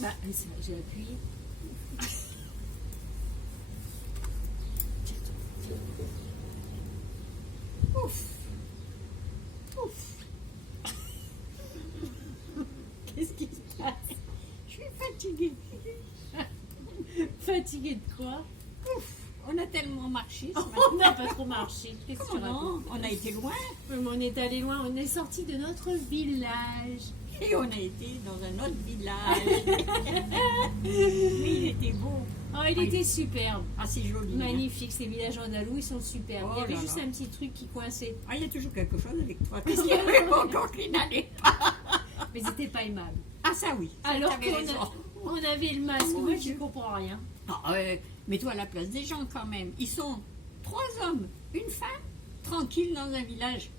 Bah, j'ai appuyé. Ouf. Ouf. Qu'est-ce qui se passe? Je suis fatiguée. Fatiguée de quoi? Ouf. On a tellement marché ce matin. On n'a pas trop marché. Qu'est-ce que tu Comment non? racontes? On a été loin Mais on est allé loin, on est sorti de notre village. et on a été dans un autre village. Mais il était beau. Oh, il était superbe. Ah, c'est joli. Hein. Magnifique, ces villages andalous, ils sont superbes. Oh Il y avait là juste là. un petit truc qui coinçait. Ah, il y a toujours quelque chose avec toi. Qu'est-ce qu'il y avait encore qui n'allait pas? Mais ils n'étaient pas aimables. Ah, ça oui. Ça, Alors t'avais raison. on avait le masque. Oh, Moi, mon je Dieu. ne comprends rien. Ah, mets-toi à la place des gens quand même. Ils sont 3 hommes, une femme, tranquilles dans un village.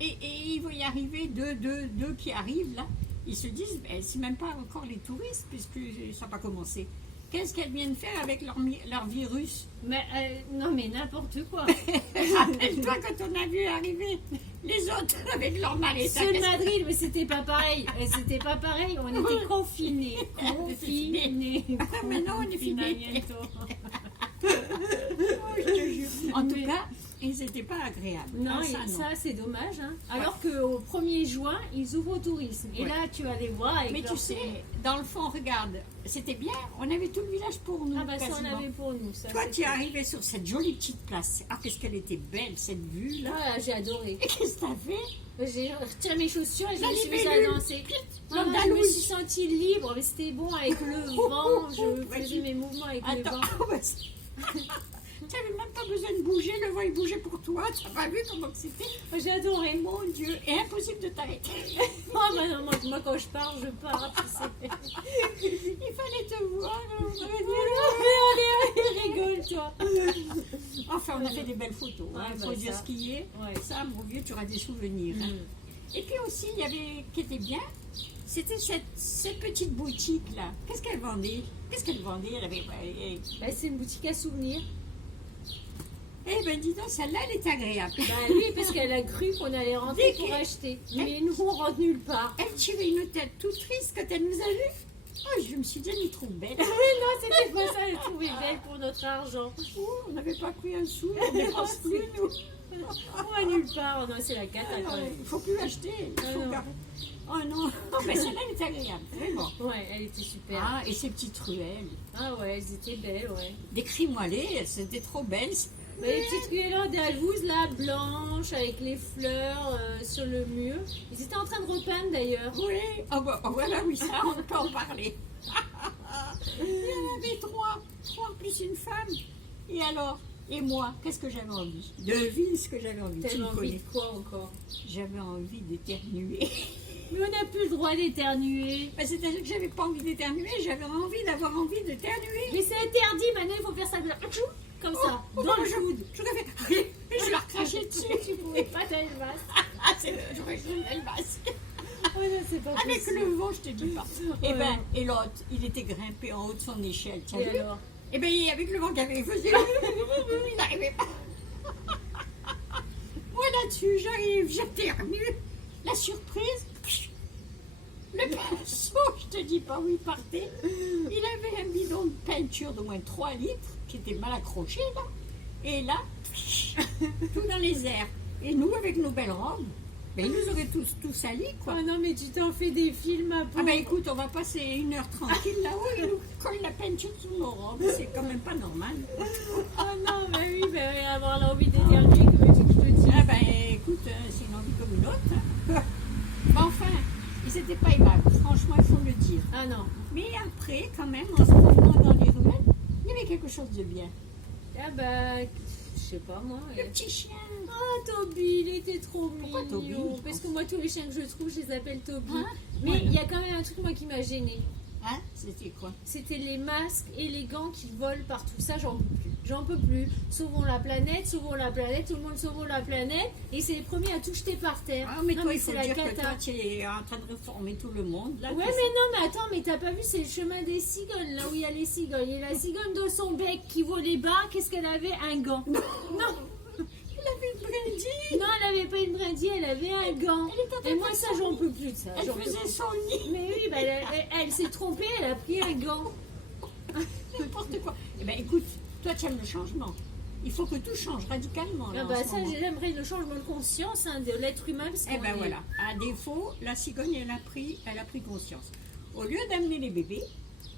Et il va y arriver deux qui arrivent là. Ils se disent, ben, c'est même pas encore les touristes, puisque ça n'a pas commencé. Qu'est-ce qu'elles viennent faire avec leur virus? Mais non, mais n'importe quoi. Rappelle-toi quand on a vu arriver les autres avec leur mallette. Ceux de Madrid, mais c'était pas pareil. C'était pas pareil. On était confinés. Confinés. Maintenant, on est finés. Confinamiento. Oh, je te jure. En tout cas, ils n'étaient pas agréables. Non, Ah, et ça, non. ça c'est dommage. Hein. Alors qu'au 1er juin, ils ouvrent au tourisme. Et Ouais. là, tu vas les voir avec Mais leur tu sais, dans le fond, regarde, c'était bien, on avait tout le village pour nous. Ah bah ça, on quasiment. avait pour nous. Ça, Toi, c'est tu es cool. arrivé sur cette jolie petite place. Ah, qu'est-ce qu'elle était belle, cette vue-là. Ah, j'ai adoré. Et qu'est-ce que t'as fait? J'ai retiré mes chaussures et je La me suis mise libellule. à danser. Non, je me L'Andalouse. suis sentie libre, mais c'était bon avec le vent. Je faisais mes mouvements avec le Attends, vent. tu n'avais même pas besoin de bouger, le vent il bougeait pour toi. Tu n'as pas vu comment c'était? J'ai adoré. Mon Dieu, et impossible de t'arrêter. Oh, bah non, moi, quand je pars, je pars. Tu sais. Il fallait te voir. Allez, rigole, toi. Enfin, on a fait des belles photos. Il Ouais, bah, faut dire ça. ce qui est. Ouais. Ça, mon vieux, tu auras des souvenirs. hein. Et puis aussi, il y avait, qui était bien, c'était cette petite boutique-là. Qu'est-ce qu'elle vendait? Elle avait... Bah, c'est une boutique à souvenirs. Eh ben, dis donc, celle-là, elle est agréable. Bah oui, parce qu'elle a cru qu'on allait rentrer Dès pour que- acheter. Mais nous, on rentre nulle part. Elle tirait une tête toute triste quand elle nous a vus. Oh, je me suis dit, elle nous trouve belle. Oui, non, c'était pas ça. Elle trouvait belle pour notre argent. Oh, on n'avait pas pris un sou, on ne dépense plus, nous. On va nulle part. Non, c'est la cata quand Il même. ne faut plus acheter. Il Ah faut non. garder. Oh non, oh, ben, celle-là, elle est agréable, vraiment. Ouais, elle était super. Ah, et ces petites ruelles. Ah ouais, elles étaient belles, ouais. Décris-moi-les, c'était trop belles. Bah, les petites ruelles andalouse, là, blanches, avec les fleurs sur le mur. Ils étaient en train de repeindre d'ailleurs. Oui, oh, bah, oh, voilà, oui, ça, on peut en parler. Il y en avait trois plus une femme. Et alors, et moi, qu'est-ce que j'avais envie? Devine ce que j'avais envie. Tu Tellement me envie connais. de quoi encore? J'avais envie d'éternuer. Mais on n'a plus le droit d'éternuer. Ben, c'est-à-dire que j'avais pas envie d'éternuer, j'avais envie d'avoir envie d'éternuer. Mais c'est interdit, maintenant il faut faire ça comme ça, Oh, dans bah, le coude. je l'avais fait. Je leur crachais dessus. Tu pouvais pas t'aller le masque. Ah, j'aurais joué le masque. Oh non, c'est pas Avec possible. le vent, je te dis pas. Et Ouais. ben, et l'autre, il était grimpé en haut de son échelle. Tu as Et vu? alors? Et ben, avec le vent qu'il avait, il faisait. Il n'arrivait pas. Moi là-dessus, j'arrive, j'éternue. La surprise, le pinceau, je te dis pas où il partait. Il avait un bidon de peinture d'au moins 3 litres qui était mal accroché là. Et là, tout dans les airs. Et nous, avec nos belles robes, ben, ils nous auraient tous tout salis quoi. Oh non, mais tu t'en fais des films à Ah ben écoute, on va passer 1 heure tranquille là-haut, ils nous collent la peinture sur nos robes, c'est quand même pas normal. Oh non, bah oui, bah oui, avoir l'envie d'éternuer, comme tu te dis. Ah ben écoute, c'est une envie comme une autre. hein. Mais enfin, ils n'étaient pas aimables, franchement, il faut le dire. Ah non. Mais après, quand même, en se promenant dans les ruelles, il y avait quelque chose de bien. Ah bah, je sais pas moi. Le petit chien. Ah, Toby, il était trop Pourquoi mignon. Toby? Parce que moi, tous les chiens que je trouve, je les appelle Toby. Hein? Mais Voilà. il y a quand même un truc, moi, qui m'a gênée. Hein? C'était quoi? C'était les masques et les gants qui volent partout. Ça, j'en peux plus. J'en peux plus. Sauvons la planète, tout le monde sauvons la planète. Et c'est les premiers à tout jeter par terre. Ah mais Non, toi, il faut c'est la dire que cata. toi, tu es en train de réformer tout le monde. Là, Ouais, que mais non, mais attends, mais t'as pas vu, c'est le chemin des cigognes, là où il y a les cigognes. Et la cigogne dans son bec qui volait bas, qu'est-ce qu'elle avait? Un gant. Non. Il avait une brindille. Non, elle avait pas une brindille, elle avait un gant. Elle était en train Et de moi, faire ça, son j'en lit. peux plus de ça. Elle j'en peux faisait plus. son lit, Mais oui, bah, elle s'est trompée, elle a pris un gant. n'importe quoi. Eh bien, écoute, toi, tu aimes le changement. Il faut que tout change radicalement. Là, Ah en bah ce ça, moment. j'aimerais le changement de conscience hein, de l'être humain. Parce Eh qu'on ben est- voilà. À défaut, la cigogne, elle a pris conscience. Au lieu d'amener les bébés,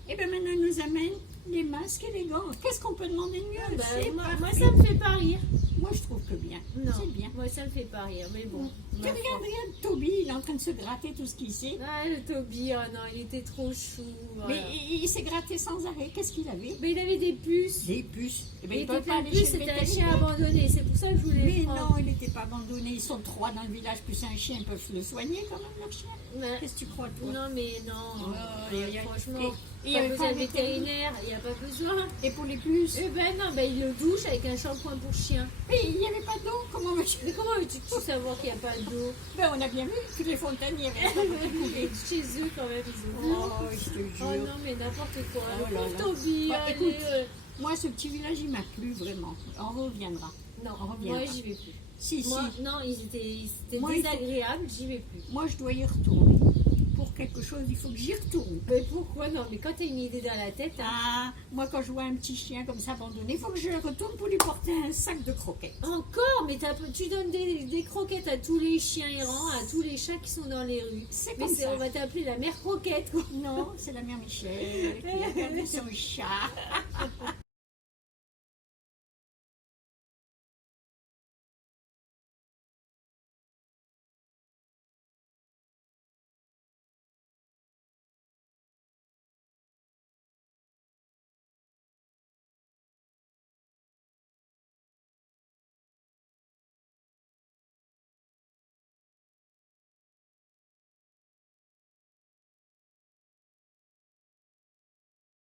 eh ben maintenant, elle nous amène les masques et les gants. Qu'est-ce qu'on peut demander de mieux? Bah, C'est moi, parfait. ça me fait pas rire. Moi, je trouve que bien. Non, C'est bien. moi ça me fait pas rire, mais bon. Tu ma regardes, foi. regarde, Toby, il est en train de se gratter tout ce qu'il sait. Ah, le Toby, oh non, il était trop chou. Mais voilà. il s'est gratté sans arrêt. Qu'est-ce qu'il avait? Mais il avait des puces. Des puces. Eh ben, Il il était peut pas plein de aller puces, chez le c'était un chien vétérinaire. abandonné. C'est pour ça que je voulais Mais le prendre. non, il n'était pas abandonné. Ils sont 3 dans le village, plus un chien. Ils peuvent le soigner quand même, leur chien. Ouais. Qu'est-ce que tu crois, toi? Non, mais non. Oh, aïe, aïe. Franchement, Et il y pas avait besoin pas de un vétérinaire, il n'y a pas besoin. Et pour les puces? Eh ben non, ben il le douche avec un shampoing pour chien. Mais il n'y avait pas d'eau. Comment veux-tu? Mais comment veux-tu savoir qu'il n'y a pas d'eau? Ben, on a bien vu. Toutes les fontaines, il y avait pas d'eau qui coulait. Chez eux quand même, ils ont. Oh, je te Oh jure. non, mais n'importe quoi. Oh Le là pauvre là. Toby, Bah, allez, écoute, Moi, ce petit village, il m'a plu vraiment. On reviendra. Non, on moi reviendra. j'y vais plus. Si, Moi, si. non, c'était Moi, il faut- désagréable, j'y vais plus. Moi, je dois y retourner. Pour quelque chose, il faut que j'y retourne. Mais pourquoi non? Mais quand t'as une idée dans la tête, hein, Ah, moi, quand je vois un petit chien comme ça abandonné, il faut que je retourne pour lui porter un sac de croquettes. encore, mais tu donnes des croquettes à tous les chiens errants, à tous les chats qui sont dans les rues. C'est Mais comme ça. on va t'appeler la mère croquette, quoi. Non, c'est la mère Michel qui a perdu son chat.